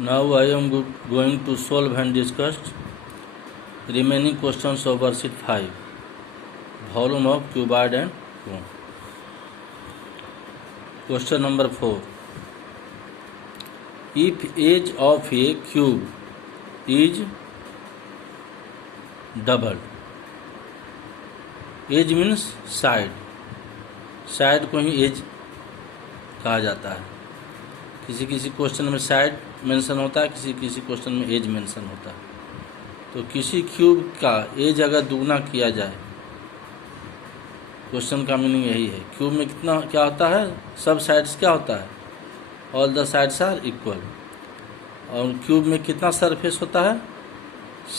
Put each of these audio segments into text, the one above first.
Now I am going to solve and discuss remaining questions of worksheet 5, volume of cuboid and cone. Question number 4. If edge of a cube is doubled, edge means side, side को ही as कहा जाता है. किसी किसी question में side mention होता है, किसी किसी क्वेश्चन में एज मेंशन होता है. तो किसी क्यूब का एज अगर दुगना किया जाए, क्वेश्चन का मीनिंग यही है. क्यूब में कितना क्या होता है, सब साइड्स क्या होता है, all the sides are equal. और क्यूब में कितना सरफेस होता है,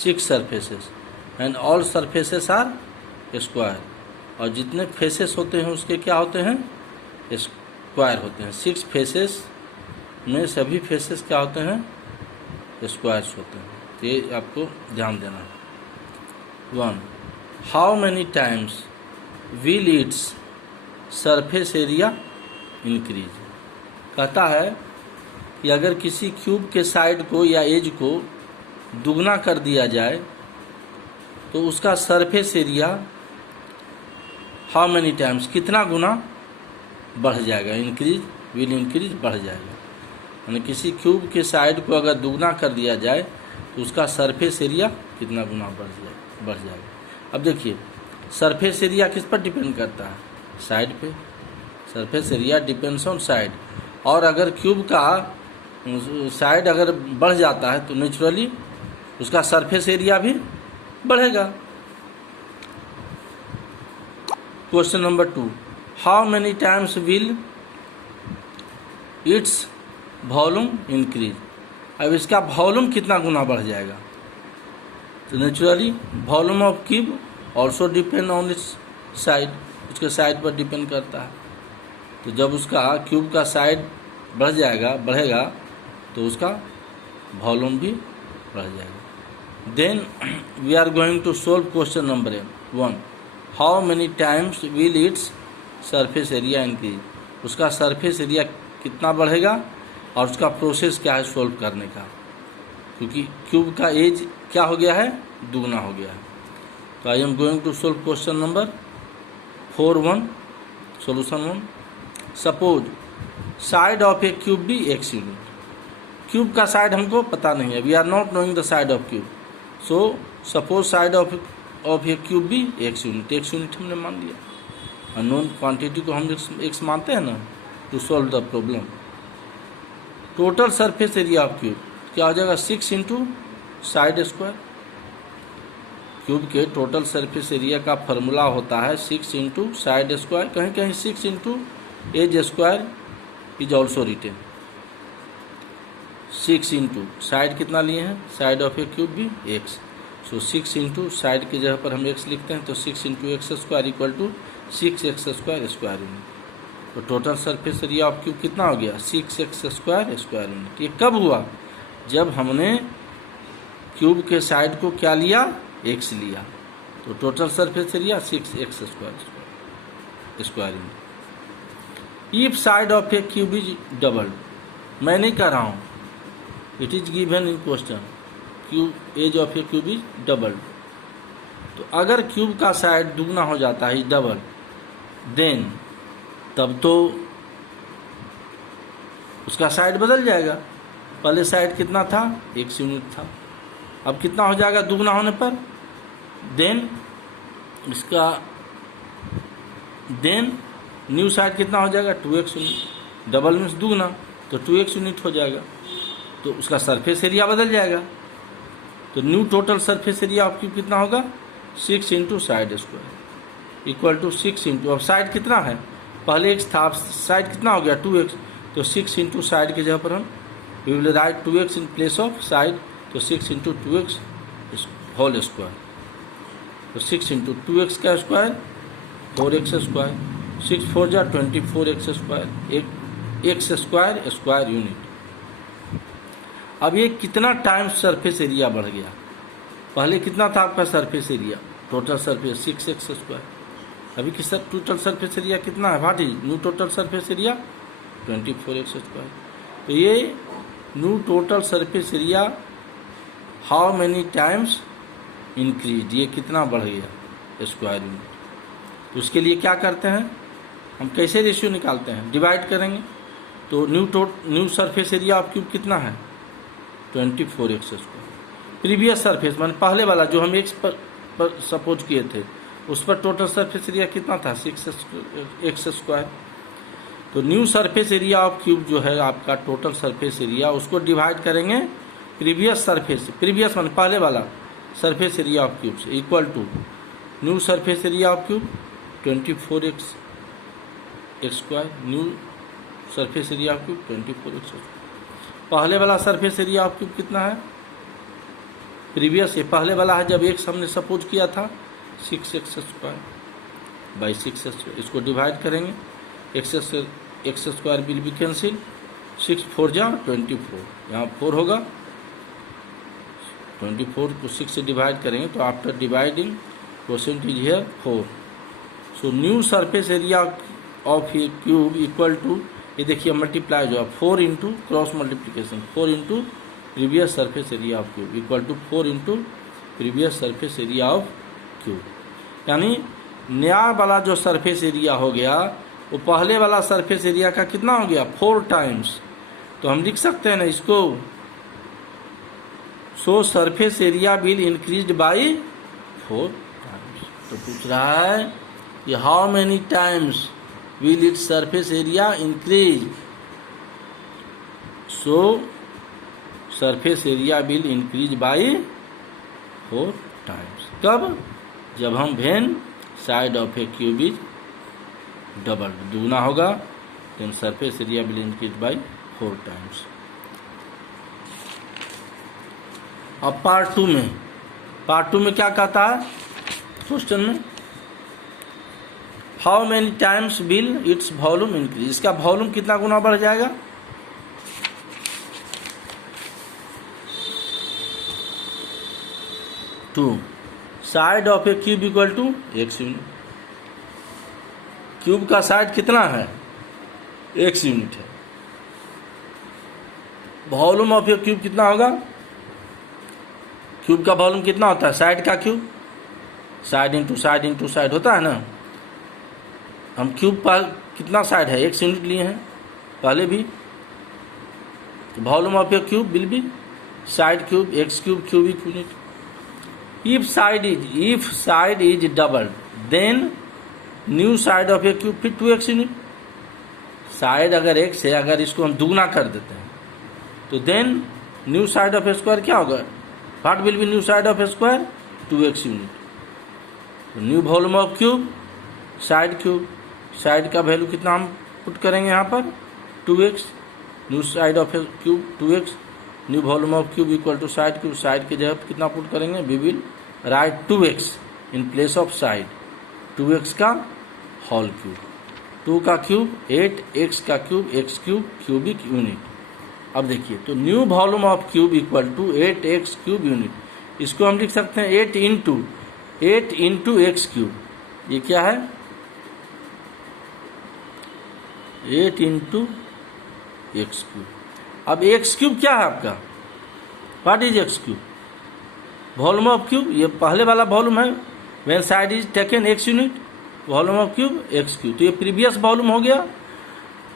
6 surfaces, and all surfaces are square. और जितने फेसेस होते हैं उसके क्या होते हैं, स्क्वायर होते हैं. 6 फेसेस में सभी फेसेस क्या होते हैं, स्क्वायर्स होते हैं. ये आपको ध्यान देना है. 1. How many times will its surface area increase. कहता है कि अगर किसी क्यूब के साइड को या एज को दुगना कर दिया जाए तो उसका surface area how many times कितना गुना बढ़ जाएगा. इंक्रीज, विल इंक्रीज, बढ़ जाएगा. यानी किसी क्यूब के साइड को अगर दुगना कर दिया जाए तो उसका सरफेस एरिया कितना गुना बढ़ जाएगा. अब देखिए, सरफेस एरिया किस पर डिपेंड करता है, साइड पे. Surface area depends on side. और अगर क्यूब का साइड अगर बढ़ जाता है तो नेचुरली उसका सरफेस एरिया भी बढ़ेगा. Question number 2. How many times will its volume increase. अब इसका वॉल्यूम कितना गुना बढ़ जाएगा. तो naturally volume of cube also depend on it's side, उसके साइड पर डिपेंड करता है. तो जब उसका क्यूब का साइड बढ़ेगा तो उसका वॉल्यूम भी बढ़ जाएगा. Then we are going to solve question number 1. How many times will its surface area increase. उसका सरफेस एरिया कितना बढ़ेगा और उसका प्रोसेस क्या है सोल्व करने का, क्योंकि क्यूब का एज क्या हो गया है, दुगना हो गया है. तो I am going to solve question number 4.1. Solution 1. Suppose side of a cube be x unit. Cube का साइड हमको पता नहीं है, we are not knowing the side of cube. So suppose side of a cube be x यूनिट. x unit हमने मान लिया. Unknown quantity को हम x मानते हैं ना to solve the problem. Total surface area of cube क्या हो जाएगा, 6 इंटू साइड स्क्वायर. क्यूब के टोटल सरफेस एरिया का फॉर्मूला होता है 6 इंटू साइड स्क्वायर. कहीं कहीं 6 into edge square is also written. 6 into side कितना लिए हैं, साइड ऑफ ए क्यूब भी x. सो 6 इंटू साइड की जगह पर हम x लिखते हैं. तो 6 into x square equal to 6x square square unit. तो total surface area of cube कितना हो गया, 6x स्क्वायर स्क्वायर यूनिट. ये कब हुआ, जब हमने क्यूब के साइड को क्या लिया, x लिया. तो टोटल सरफेस एरिया 6x square square unit. If side of a cube is doubled. मैं नहीं कह रहा हूँ, it is given in question. Cube edge of a cube is doubled. तो अगर क्यूब का साइड दुगना हो जाता है, इज डबल, देन तब तो उसका साइड बदल जाएगा. पहले साइड कितना था, x यूनिट था. अब कितना हो जाएगा दुगना होने पर, देन इसका न्यू साइड कितना हो जाएगा, 2x यूनिट. डबल मीन्स दुगना, तो 2x यूनिट हो जाएगा. तो उसका सरफेस एरिया बदल जाएगा. तो new total surface area of cube कितना होगा, 6 into side square equal to 6 into, अब साइड कितना है, पहले x था, अब साइड कितना हो गया, 2x. तो 6 इंटू साइड की जगह पर हम we will write 2x in place of side. तो 6 इंटू 2x होल स्क्वायर. तो 6 इंटू 2x का स्क्वायर 4x स्क्वायर. 6 4 जा 24x square, x square square unit. अब ये कितना टाइम्स सरफेस एरिया बढ़ गया. पहले कितना था आपका surface area, total surface 6x square. अभी की सर टोटल सरफेस एरिया कितना है, what is new total surface area 24x square. तो ये new total surface area how many times increase, ये कितना बढ़ गया स्क्वायर यूनिट। तो उसके लिए क्या करते हैं हम, कैसे रेशियो निकालते हैं, डिवाइड करेंगे। तो new surface area of cube कितना है 24x स्क्वायर। प्रीवियस सरफेस मान पहले वाला जो हम x पर सपोज किए थे उस पर टोटल सरफेस एरिया कितना था 6x स्क्वायर। तो new surface area of cube जो है आपका टोटल सरफेस एरिया, उसको डिवाइड करेंगे प्रीवियस सरफेस, प्रीवियस मान पहले वाला सरफेस एरिया ऑफ क्यूब से, equal to new surface area of cube 24x square, new surface area of cube 24x square. पहले वाला सरफेस एरिया ऑफ क्यूब कितना है प्रीवियस, ये पहले वाला है जब x हमने सपोज किया था 6x स्क्वायर बाई 6x, इसको डिवाइड करेंगे x square will be cancel, 6 4 जा 24, यहाँ 4 होगा, 24 को 6 से डिवाइड करेंगे तो after dividing quotient is here 4। So new surface area of a cube equal to, ये देखिए मल्टीप्लाई जो है 4 into cross multiplication 4 into previous surface area of cube equal to 4 into previous surface area of cube. यानी नया वाला जो surface area हो गया वो पहले वाला सरफेस एरिया का कितना हो गया 4 टाइम्स। तो हम लिख सकते हैं ना इसको, so surface area will increase by 4 times. तो पूछ रहा है कि how many times will its surface area increase, so surface area will increase by 4 times. कब, जब हम when side of a cube is double, दुगना होगा, then surface area will increase by 4 times. अब पार्ट टू में क्या कहता है क्वेश्चन में, how many times will its volume increase, इसका वॉल्यूम कितना गुना बढ़ जाएगा 2। Side of a cube equal to x unit, cube का साइड कितना है x यूनिट है, वॉल्यूम ऑफ ए क्यूब कितना होगा, क्यूब का वॉल्यूम कितना होता है साइड का cube, side into side into side होता है ना। हम क्यूब पर कितना साइड है x यूनिट लिए हैं पहले भी, तो volume of a cube will B side cube x cube cubic unit. if side is doubled then new side of a cube फिर 2x यूनिट। साइड अगर x है, अगर इसको हम दुगना कर देते हैं तो then new side of a square क्या होगा, what will be new side of a square 2x unit. तो new volume of cube side cube, side का वैल्यू कितना हम पुट करेंगे यहाँ पर 2x, new side of a cube 2x, new volume of cube equal to side cube, side की जगह कितना पुट करेंगे, we will write 2x in place of side, 2x का होल क्यूब, 2 का क्यूब 8, x का cube x cube cubic unit. अब देखिए तो new volume of cube equal to 8x cube unit, इसको हम लिख सकते हैं 8 इंटू x क्यूब, ये क्या है 8 इंटू x क्यूब। अब x क्यूब क्या है आपका, what is x cube, volume of cube, ये पहले वाला वॉल्यूम है, when side is taken x unit, volume of cube x cube, तो ये प्रीवियस वॉल्यूम हो गया।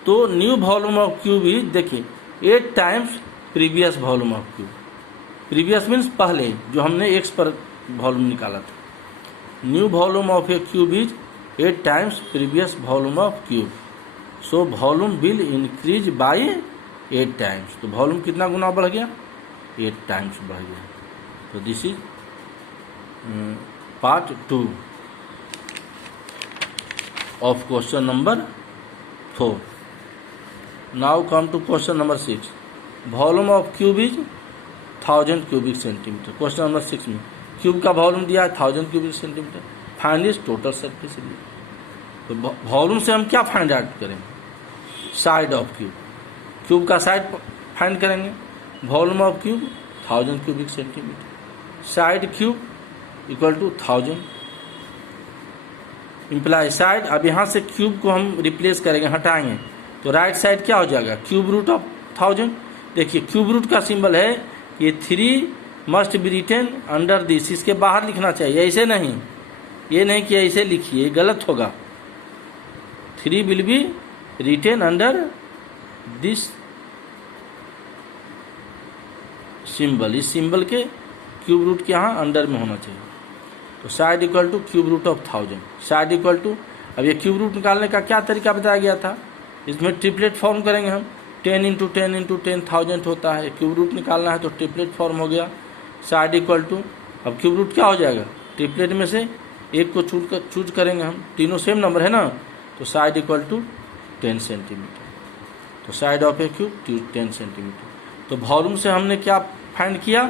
तो new volume of cube is देखिए 8 times previous volume of cube, previous means पहले जो हमने x पर वॉल्यूम निकाला था, new volume of a cube is 8 times previous volume of cube, so volume will increase by 8 times. तो volume कितना गुना बढ़ गया 8 टाइम्स बढ़ गया। तो this is part 2 of question number 4। Now come to question number 6, volume of cube is 1000 cubic centimetre. Question number 6 में cube का वॉल्यूम दिया है 1000 cubic centimetre, find is total surface area. तो वॉल्यूम से हम क्या फाइंड आउट करेंगे, side of cube, cube का साइड फाइंड करेंगे, volume of cube 1000 cubic centimetre, side cube equal to 1000 implies side. अब यहाँ से क्यूब को हम रिप्लेस करेंगे, हटाएंगे, तो राइट साइड क्या हो जाएगा क्यूब रूट ऑफ 1000, देखिए क्यूब रूट का सिंबल है, ये 3 must be written under this, इसके बाहर लिखना चाहिए, ऐसे नहीं, ये नहीं कि ऐसे लिखिए, गलत होगा। 3 will be written under this symbol, इस सिंबल के क्यूब रूट के यहाँ अंडर में होना चाहिए। तो side equal to cube root of 1000, side equal to, अब ये क्यूब रूट निकालने का क्या तरीका बताया गया था, इसमें ट्रिपलेट फॉर्म करेंगे हम, 10 इंटू 10 इंटू 10,000 होता है, क्यूब रूट निकालना है तो ट्रिपलेट फॉर्म हो गया। साइड इक्वल टू, अब क्यूब रूट क्या हो जाएगा, ट्रिपलेट में से एक को चूज करेंगे हम, तीनों सेम नंबर है ना, तो साइड इक्वल टू 10 सेंटीमीटर, तो side of a cube 10 centimetre. तो वॉल्यूम से हमने क्या फाइंड किया,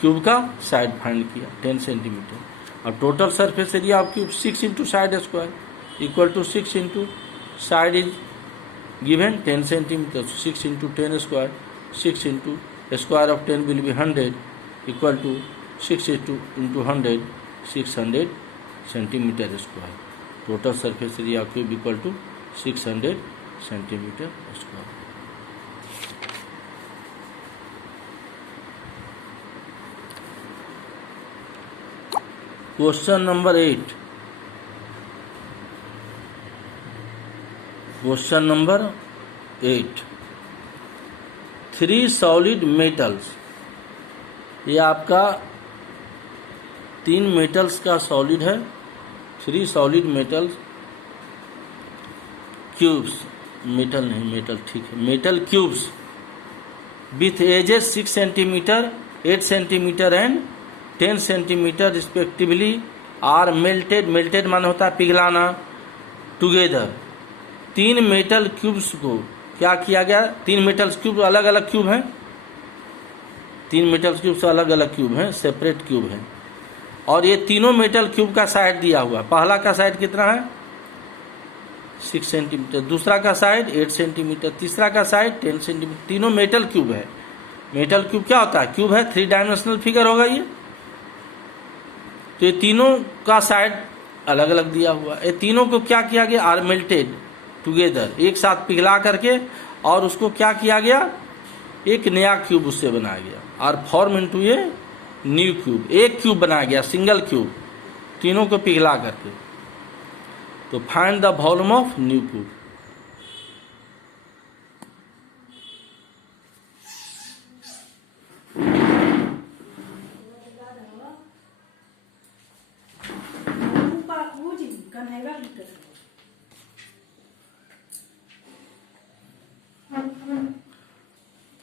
क्यूब का साइड फाइंड किया 10 सेंटीमीटर। और total surface area of cube 6 into side square equal to 6 into side is given 10 centimetre, 6 into 10 square, 6 into square of 10 will be 100 equal to 6 into 100 600 centimetre square. Total surface area of cube equal to 600 centimetre square. Question number 8, question number 8, 3 solid metals, ये आपका 3 metals का solid है, 3 solid metals cubes, metal नहीं metal ठीक है, metal cubes with edges 6 centimetre 8 centimetre and 10 centimetre respectively are melted, melted मान होता है पिघलाना, टुगेदर। 3 मेटल क्यूब्स को क्या किया गया, 3 मेटल क्यूब अलग अलग क्यूब हैं, 3 मेटल क्यूब्स अलग अलग क्यूब हैं, सेपरेट क्यूब हैं, और ये तीनों मेटल क्यूब का साइड दिया हुआ, पहला का साइड कितना है 6 सेंटीमीटर, दूसरा का साइड 8 सेंटीमीटर, तीसरा का साइड 10 सेंटीमीटर, तीनों मेटल क्यूब है। मेटल क्यूब क्या होता है, क्यूब है, 3 डायमेंशनल फिगर होगा ये, तो ये तीनों का साइड अलग अलग दिया हुआ, ये तीनों को क्या किया गया, आर मेल्टेड टुगेदर, एक साथ पिघला करके, और उसको क्या किया गया, एक नया क्यूब उससे बनाया गया, और form into a new cube, एक क्यूब बनाया गया, सिंगल क्यूब, तीनों को पिघला करके। तो find the volume of new cube.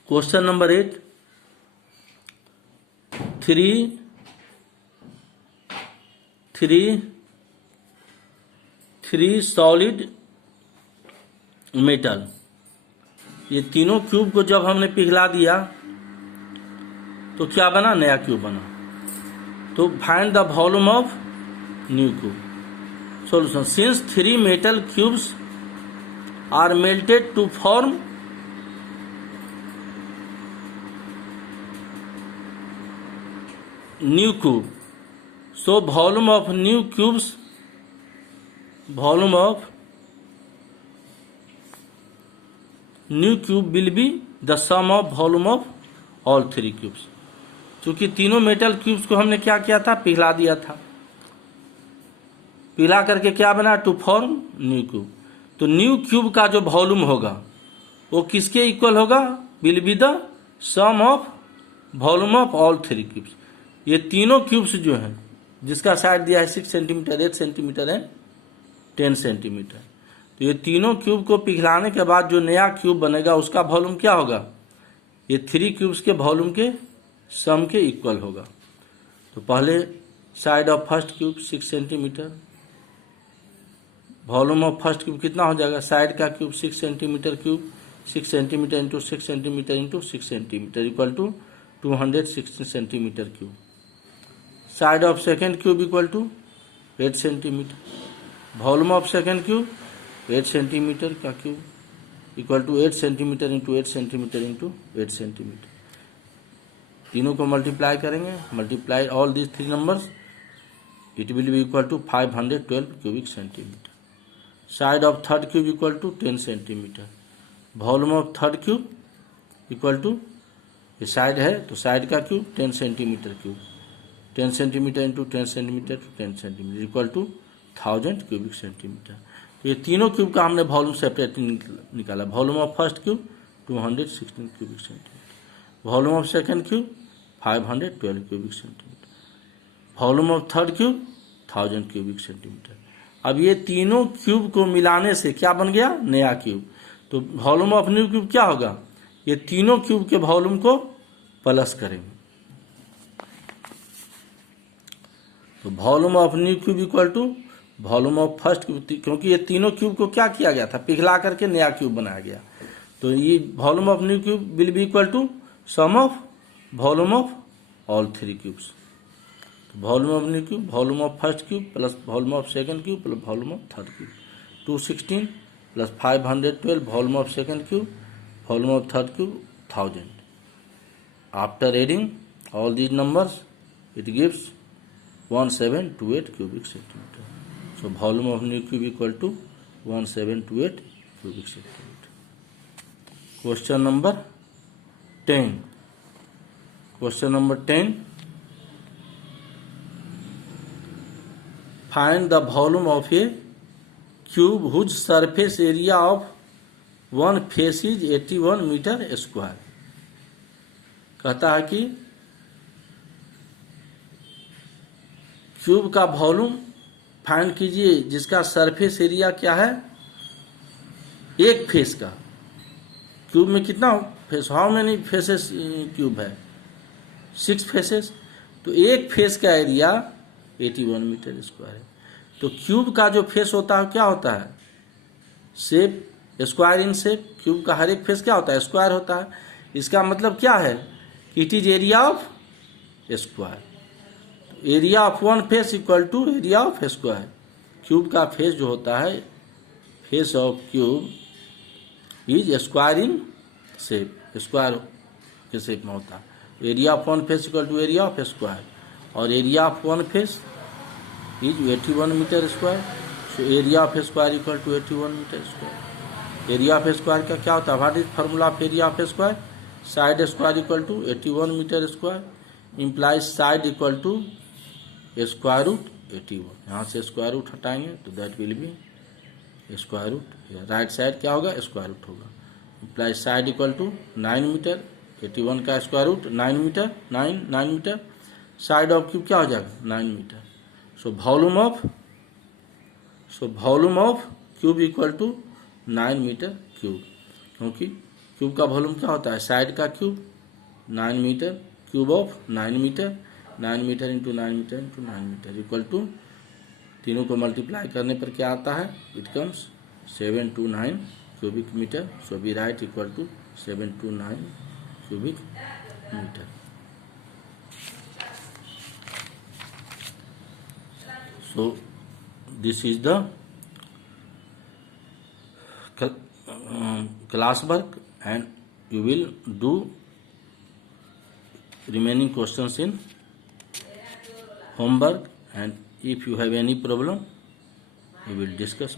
Question number 8, 3 solid metal, ये तीनों क्यूब को जब हमने पिघला दिया तो क्या बना, नया क्यूब बना। तो find the volume of new cube. Solution, since 3 metal cubes are melted to form new cube, so volume of new cubes, volume of new cube will be the sum of volume of all 3 cubes। क्योंकि तीनों metal cubes को हमने क्या किया था, पिघला दिया था, पिघला करके क्या बना, टू फॉर्म न्यू क्यूब। तो न्यू क्यूब का जो वॉल्यूम होगा वो किसके इक्वल होगा, will be the sum of volume of all 3 cubes. ये तीनों क्यूब्स जो हैं, जिसका साइड दिया है 6 सेंटीमीटर 8 सेंटीमीटर एंड 10 सेंटीमीटर, तो ये तीनों क्यूब को पिघलाने के बाद जो नया क्यूब बनेगा उसका वॉल्यूम क्या होगा, ये 3 क्यूब्स के वॉल्यूम के सम के इक्वल होगा। तो पहले side of first cube 6 centimetre, volume of first cube कितना हो जाएगा, साइड का cube 6 centimetre cube, 6 centimetre into 6 centimetre into 6 centimetre equal to 260 centimetre cube. Side of second cube equal to 8 centimetre, volume of second cube 8 centimetre का cube equal to 8 centimetre into 8 centimetre into 8 centimetre. तीनों को multiply करेंगे, multiply all this 3 numbers, it will be equal to 512 cubic centimetre. Side of third cube equal to 10 centimetre, volume of third cube equal to, ये side है तो side का cube 10 centimetre cube, 10 centimetre into 10 centimetre to 10 centimetre equal to 1000 cubic centimetre. तो ये तीनों cube का हमने volume separate निकाला। Volume of first cube 216 cubic centimetre, volume of second cube 512 cubic centimetre, volume of third cube 1000 cubic centimetre. अब ये तीनों cube को मिलाने से क्या बन गया, नया क्यूब। तो वॉल्यूम ऑफ न्यू क्यूब क्या होगा, ये तीनों क्यूब के वॉल्यूम को प्लस करेंगे। तो volume of new cube equal to volume of first cube, क्योंकि ये तीनों क्यूब को क्या किया गया था, पिघला करके नया क्यूब बनाया गया। तो ये volume of new cube will be equal to sum of volume of all three cubes. Volume of new cube, volume of first cube plus volume of second cube plus volume of third cube, 216 plus 512 volume of second cube, volume of third cube 1000. After adding all these numbers, it gives 1728 cubic centimeter. So volume of new cube equal to 1728 cubic centimeter. Question number 10. Question number 10. Find the volume of a cube whose surface area of one face is 81 metre square. कहता है कि cube का volume find कीजिए जिसका surface area क्या है, एक face का। क्यूब में कितना face, how many faces cube है, 6 फेसेस। तो एक फेस का एरिया 81 मीटर स्क्वायर है। तो क्यूब का जो फेस होता है क्या होता है, shape, square in shape. Cube का हर एक फेस क्या होता है, स्क्वायर होता है। इसका मतलब क्या है, it is area of square. Area of one face equal to area of square. Cube का फेस जो होता है, face of cube is square in shape, square के शेप में होता है। Area of one face equal to area of square, और area of one face is 81 metre square. So area of square equal to 81 metre square. Area of square का क्या होता है, what is formula of area of square, side square equal to 81 metre square implies side equal to square root 81। यहाँ से square root हटाएंगे तो that will be square root, right side क्या होगा, स्क्वायर रूट होगा। Implies side equal to 9 metre, 81 का square root 9 metre, 9 metre, side of cube क्या हो जाएगा 9 metre. So volume of cube equal to 9 metre cube, क्योंकि क्यूब का volume क्या होता है, साइड का cube 9 metre, cube of 9 metre, 9 metre into 9 metre into 9 metre equal to, तीनों को मल्टीप्लाई करने पर क्या आता है, it comes 729 cubic metre. So be right equal to 729 cubic metre. So this is the class work, and you will do remaining questions in homework, and if you have any problem you will discuss